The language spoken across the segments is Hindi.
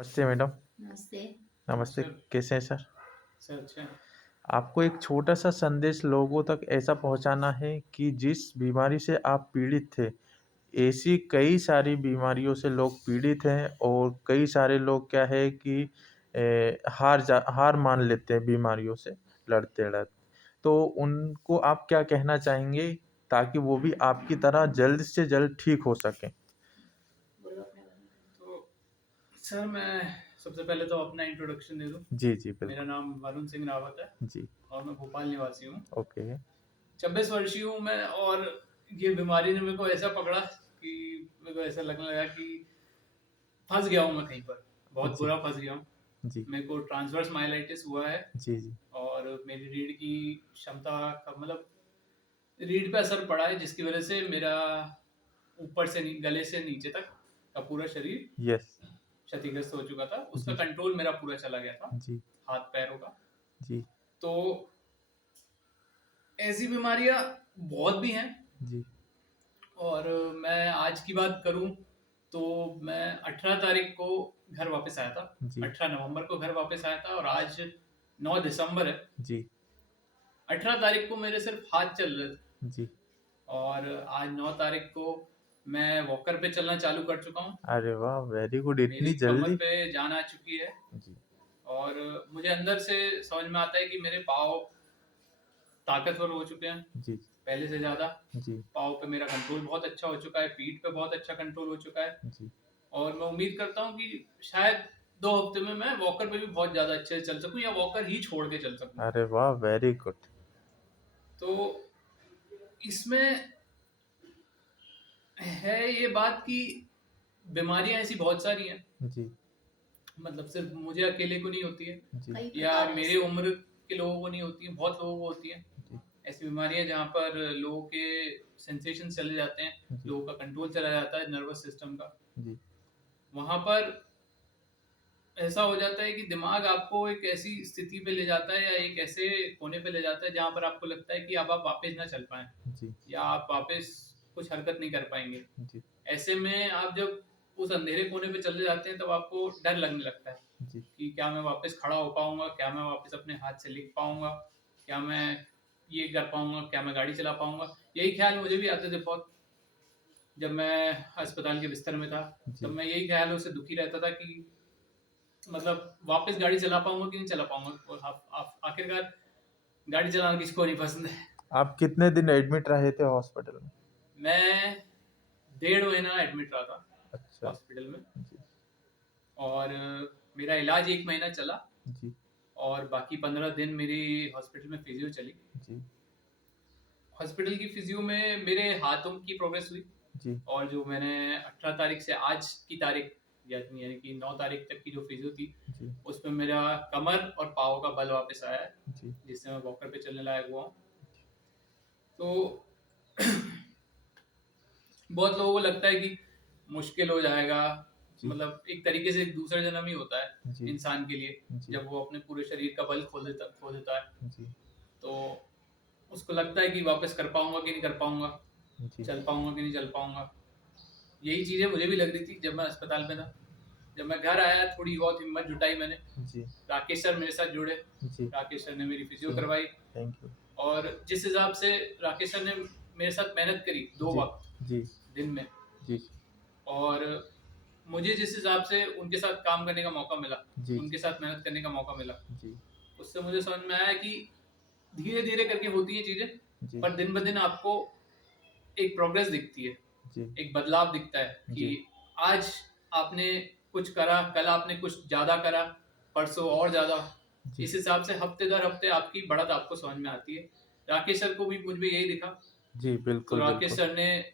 नमस्ते मैडम। नमस्ते। नमस्ते, सर। कैसे हैं सर? सर अच्छा। आपको एक छोटा-सा संदेश लोगों तक ऐसा पहुँचाना है कि जिस बीमारी से आप पीड़ित थे, ऐसी कई सारी बीमारियों से लोग पीड़ित हैं और कई सारे लोग क्या है कि हार मान लेते हैं बीमारियों से लड़ते-लड़ते। तो उनको आप क्या कहना चाहेंगे ताकि वो भी आपकी तरह जल्द से जल्द ठीक हो सकें? बोलो अपने बारे में। तो सर मैं सबसे पहले तो अपना इंट्रोडक्शन दे दूं। जी, जी, मेरा बिल्कुल। नाम वरुण सिंह रावत है जी, और मैं भोपाल निवासी हूँ। ओके। 26 वर्षीय हूँ मैं और ये बीमारी ने मेरे को ऐसा पकड़ा कि मेरे को ऐसा लगने लगा कि फंस गया हूँ मैं कहीं पर, बहुत जी, बुरा फंस गया हूँ। जी, मेरे को ट्रांसवर्स माइलाइटिस हुआ है जी, जी, और मेरी रीढ़ की क्षमता का मतलब रीढ़ पे असर पड़ा है, जिसकी वजह से मेरा ऊपर से गले से नीचे तक का पूरा शरीर यस। क्षतिग्रस्त हो चुका था। उसका जी, कंट्रोल मेरा पूरा चला गया था, जी, हाथ पैरों का। जी, तो ऐसी बीमारियां बहुत भी हैं जी, और मैं आज की बात करूं तो मैं 18 तारीख को घर वापस आया था। जी, 18 नवंबर को घर वापस आया था और आज 9 दिसंबर है। जी, 18 तारीख को मेरे सिर्फ हाथ चल रहे थे जी। और आज 9 तारीख को मैं वॉकर पे चलना चालू कर चुका हूँ। अरे वाह! वेरी गुड, मेरी इतनी कमर जल्दी? पे जान आ चुकी है जी, और मुझे अंदर से समझ में आता है कि मेरे पाँव ताकतवर हो चुके हैं जी, पहले से ज़्यादा। जी, पाँव पे मेरा कंट्रोल बहुत अच्छा हो चुका है, पीठ पे बहुत अच्छा कंट्रोल हो चुका है जी। और मैं उम्मीद करता हूँ कि शायद 2 हफ्ते में मैं वॉकर पे भी बहुत ज़्यादा अच्छे से चल सकूँ या वॉकर ही छोड़ के चल सकूँ। अरे वाह! Very good. तो इसमें है ये बात कि बीमारियाँ ऐसी बहुत सारी हैं, जी, मतलब सिर्फ मुझे अकेले को नहीं होती है जी, कई या प्रकार हैं मेरे इसके। उम्र के लोगों को नहीं होती है, बहुत लोगों को होती है। जी, ऐसी बीमारियां जहाँ पर लोगों के सेंसेशन चले जाते हैं, जी, लोगों का कंट्रोल चला जाता है नर्वस सिस्टम का। जी, वहां पर ऐसा हो जाता है कि दिमाग आपको एक ऐसी स्थिति पे ले जाता है या एक ऐसे कोने पे ले जाता है जहाँ पर आपको लगता है कि अब आप वापस ना चल पाए जी, या आप वापस कुछ हरकत नहीं कर पाएंगे। जी, ऐसे में आप जब उस अंधेरे कोने पे चले जाते हैं तब आपको डर लगने लगता है जी, कि क्या मैं वापस खड़ा हो पाऊंगा, क्या मैं वापस अपने हाथ से लिख पाऊंगा, क्या मैं ये कर पाऊंगा, क्या मैं गाड़ी चला पाऊंगा। यही ख्याल मुझे भी आते थे बहुत। जब मैं अस्पताल के बिस्तर में था तब जी। मैं यही ख्यालों से दुखी रहता था कि मतलब वापस गाड़ी चला पाऊंगा कि नहीं चला पाऊंगा। और आखिरकार गाड़ी चलाना किसको नहीं पसंद है। आप कितने दिन एडमिट रहे थे हॉस्पिटल में? मैं 1.5 महीना एडमिट रहा था अच्छा। हॉस्पिटल में जी, और मेरा इलाज 1 महीना चला जी, और बाकी 15 दिन मेरी हॉस्पिटल में फिजियो चली। जी, हॉस्पिटल की फिजियो में मेरे हाथों की प्रोग्रेस हुई जी, और जो मैंने 18 तारीख से आज की तारीख यानी कि 9 तारीख तक की जो फिजियो थी जी, उसमें मेरा कमर और पाँव का बल वापस आया है, जी, जिससे मैं वॉकर पे चलने लायक हुआ हूँ। तो बहुत लोगों को लगता है कि मुश्किल हो जाएगा, जी, मतलब एक तरीके से एक दूसरा जन्म ही होता है जी, इंसान के लिए जी, जब वो अपने पूरे शरीर का बल खो देता है। जी, तो उसको लगता है कि वापस कर पाऊंगा कि नहीं कर पाऊंगा, जी, चल पाऊंगा कि नहीं चल पाऊंगा। यही चीजें मुझे भी लग रही थी जब मैं अस्पताल में था। जब मैं घर आया थोड़ी बहुत हिम्मत जुटाई मैंने। जी, राकेश सर मेरे साथ जुड़े। जी, राकेश सर ने मेरी फिजियो जी। करवाई थैंक यू। और जिस हिसाब से राकेश सर ने मेरे साथ मेहनत करी 2 जी, वक्त जी, दिन में, जी, और मुझे जिस हिसाब से उनके साथ काम करने का मौका मिला, जी, उनके साथ मेहनत करने का मौका मिला, जी, उससे मुझे समझ में आया कि धीरे धीरे करके होती है चीजें, जी, पर दिन ब दिन आपको एक प्रोग्रेस दिखती है, जी, एक बदलाव दिखता है कि जी, आज आपने कुछ करा, कल आपने कुछ ज्यादा करा, परसों और ज्यादा। जी, इस हिसाब से हफ्ते दर हफ्ते आपकी बढ़त आपको समझ में आती है। राकेश सर को भी मुझ में यही दिखा, जी, तो बिल्कुल, राकेश बिल्कुल, सर ने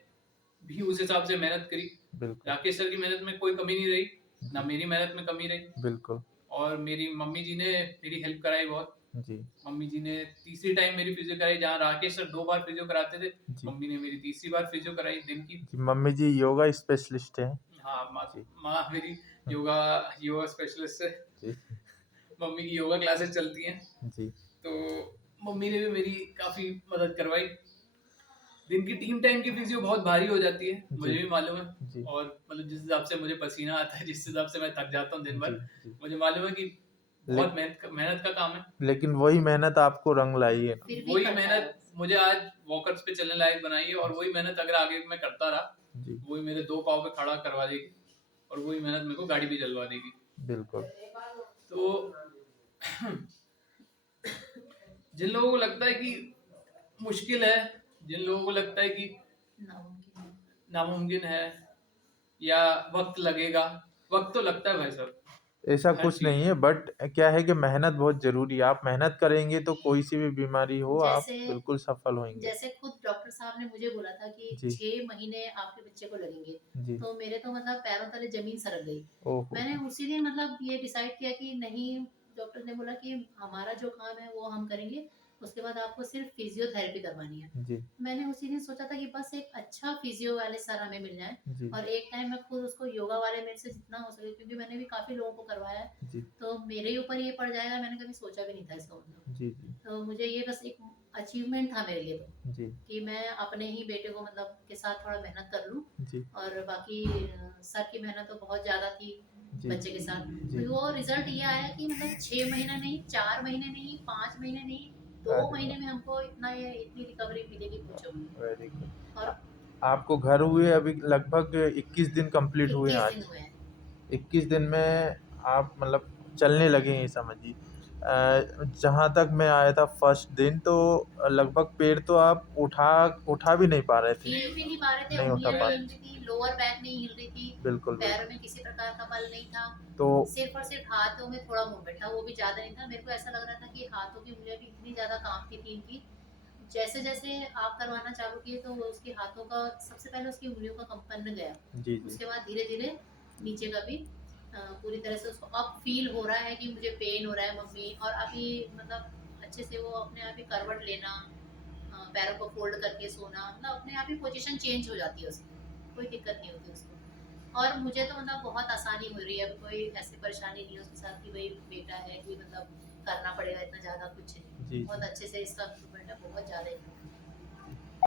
भी उस हिसाब से मेहनत करी। बिल्कुल, राकेश सर की मेहनत में कोई कमी नहीं रही, ना जी, मेरी मेहनत में कमी रही। बिल्कुल, और मेरी मम्मी जी ने मेरी हेल्प कराई बहुत। जी, मम्मी जी ने तीसरी टाइम मेरी फिजियो कराई, जहाँ राकेश सर 2 बार फिजियो कराते थे, जी, मम्मी ने मेरी तीसरी बार फिजियो कराई दिन की। जी, मम्मी जी योगा स्पेशलिस्ट हैं? हाँ, माँ जी, माँ मेरी हाँ, योगा योगा स्पेशलिस्ट है। जी, मम्मी की योगा क्लासेस चलती हैं, जी, तो मम्मी ने भी मेरी काफ़ी मदद करवाई। दिन की 3 टाइम की फिजियो बहुत भारी हो जाती है, जी। मुझे भी मालूम है। जी। और मतलब जिस हिसाब से मुझे पसीना आता है, जिस हिसाब से मैं थक जाता हूँ दिन भर, जी, जी। मुझे मालूम है कि ले बहुत मेहनत का काम है। लेकिन वही मेहनत आपको रंग लाई है ना? फिर भी वही कर पाए मेहनत आप। मुझे आज वॉकर्स पे चलने लायक बनाई है, और वही मेहनत अगर आगे मैं करता रहा, जी, वही मेरे 2 पाँव पे खड़ा करवा देगी, और वही मेहनत मेरे को गाड़ी भी चलवा देगी। बिल्कुल। तो जिन लोगों को लगता है कि मुश्किल है, जिन लोगों को लगता है कि नामुमकिन है। नामुमकिन है या वक़्त लगेगा, वक़्त तो लगता है भाई साहब, ऐसा हर कुछ चीज़ नहीं है, में। बट क्या है कि मेहनत बहुत ज़रूरी है। आप मेहनत करेंगे तो कोई सी भी बीमारी हो, आप जैसे बिल्कुल सफल होंगे। जैसे खुद डॉक्टर साहब ने मुझे बोला था कि जी, 6 महीने आपके बच्चे को लगेंगे, जी। तो मेरे तो मतलब पैरों तले ज़मीन सरक गई। ओह हो, मैंने हो! उसी दिन मतलब ये डिसाइड किया कि नहीं, डॉक्टर ने बोला कि हमारा जो काम है वो हम करेंगे, उसके बाद आपको सिर्फ़ फिज़ियोथेरेपी करवानी है। जी, मैंने उसी दिन सोचा था कि बस एक अच्छा फिज़ियो वाले सर हमें मिल जाएँ, जी, और एक टाइम मैं खुद उसको योगा वाले मेरे से जितना हो सके, क्योंकि मैंने भी काफ़ी लोगों को करवाया है, जी, तो मेरे ही ऊपर ये पड़ जाएगा, मैंने कभी सोचा भी नहीं था इसका मतलब। जी, जी, तो मुझे ये बस एक अचीवमेंट था मेरे लिए तो, जी, कि मैं अपने ही बेटे को मतलब के साथ थोड़ा मेहनत कर लूँ, जी, और बाकी सर की मेहनत तो बहुत ज़्यादा थी जी, बच्चे के साथ। जी। तो वो रिज़ल्ट ये आया कि मतलब 6 महीना नहीं, 4 महीने नहीं, 5 महीने नहीं, 2 अरे महीने वाह! में हमको इतनी रिकवरी मिली कि पूछो मत। Very good. और आपको घर हुए अभी लगभग 21 दिन कंप्लीट हुए 21 दिन आज। हुए हैं। 21 दिन में आप मतलब चलने लगे हैं समझिए। जहाँ तक मैं आया था फर्स्ट दिन तो लगभग पैर तो आप उठा उठा भी नहीं पा रहे थे। हिल भी नहीं पा रहे थे, नहीं उठा उँगलियाँ पा नहीं रहे हिल रही थी, लोअर बैक नहीं हिल रही थी, बिल्कुल, पैरों बिल्कुल। में किसी प्रकार का बल नहीं था। तो सिर्फ़ और सिर्फ़ हाथों में थोड़ा मूवमेंट था, वो भी ज़्यादा नहीं था। मेरे को ऐसा लग रहा था कि हाथों की उँगलियाँ भी इतनी ज़्यादा काँपती थी इनकी। जैसे-जैसे आप करवाना चालू किए तो वो उसके हाथों का सबसे पहले उसकी उँगलियों का कंपन गया। जी, जी। उसके बाद धीरे-धीरे नीचे का भी पूरी तरह से उसको अब फ़ील हो रहा है कि मुझे पेन हो रहा है मम्मी, और अभी मतलब अच्छे से वो अपने आप ही करवट लेना, पैरों को फ़ोल्ड करके सोना, मतलब अपने आप ही पोज़ीशन चेंज हो जाती है उसकी, कोई दिक्कत नहीं होती उसको। और मुझे तो मतलब बहुत आसानी हो रही है, अब कोई ऐसी परेशानी नहीं है उसके साथ कि भई बेटा है कि मतलब करना पड़ेगा इतना ज़्यादा, कुछ नहीं। जी, बहुत जी। अच्छे से इसका इम्प्रूवमेंट है, बहुत ज़्यादा इम्प्रूवमेंट